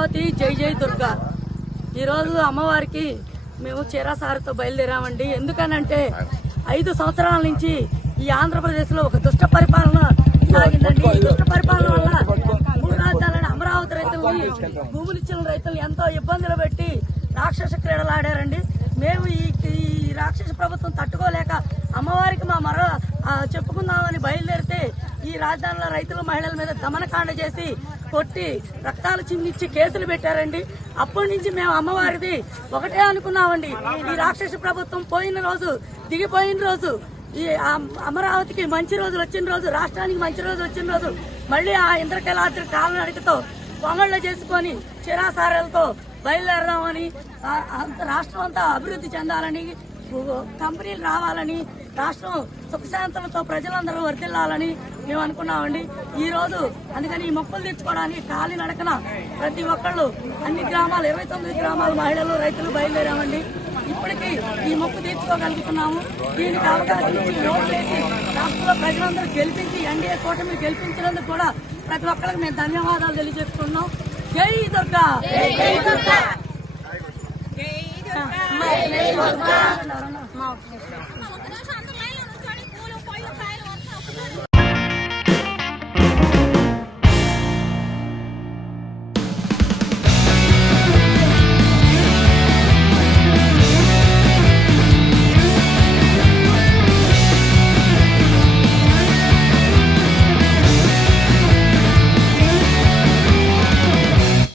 అమరావతి జై జై దుర్గా. ఈరోజు అమ్మవారికి మేము చీరాసారితో బయలుదేరామండి. ఎందుకనంటే 5 సంవత్సరాల నుంచి ఈ ఆంధ్రప్రదేశ్ లో ఒక దుష్ట పరిపాలన సాగిందండి. ఈ దుష్ట పరిపాలన వల్ల 3 రాజధానులని అమరావతి రైతుల్ని, భూములు ఇచ్చిన రైతులు ఎంతో ఇబ్బందులు పెట్టి రాక్షస క్రీడలు ఆడారండి. మేము ఈ రాక్షస ప్రభుత్వం తట్టుకోలేక అమ్మవారికి మా చెప్పుకుందామని బయలుదేరితే ఈ రాజధానిలో రైతులు, మహిళల మీద దమనకాండ చేసి కొట్టి రక్తాలు చిందించి కేసులు పెట్టారండి. అప్పటి నుంచి మేము అమ్మవారిది ఒకటే అనుకున్నామండి, ఈ రాక్షస ప్రభుత్వం పోయిన రోజు, దిగిపోయిన రోజు, ఈ అమరావతికి మంచి రోజులు వచ్చిన రోజు, రాష్ట్రానికి మంచి రోజు వచ్చిన రోజు మళ్ళీ ఆ ఇంద్రకీలాద్రి కాలనడికతో పొంగళ్ళు చేసుకొని చిరాసారాలతో బయలుదేరదామని, రాష్ట్రం అంతా అభివృద్ధి చెందాలని, కంపెనీలు రావాలని, రాష్ట్రం సుఖశాంతులతో ప్రజలందరూ వర్ధిల్లాలని మేము అనుకున్నామండి. ఈ రోజు అందుకని ఈ మొక్కులు తెచ్చుకోవడానికి కాలినడకన ప్రతి ఒక్కళ్ళు అన్ని గ్రామాలు 29 గ్రామాల మహిళలు, రైతులు బయలుదేరామండి. ఇప్పటికీ ఈ మొక్కు తీర్చుకోగలుగుతున్నాము. దీనికి అవకాశం ఇచ్చి ఓట్లేసి రాష్ట్రంలో ప్రజలందరూ గెలిపించి ఎన్డీఏ కూటమి గెలిపించినందుకు కూడా ప్రతి ఒక్కరికి మేము ధన్యవాదాలు తెలియజేసుకున్నాం. జై దుర్గా. జై దుర్గా.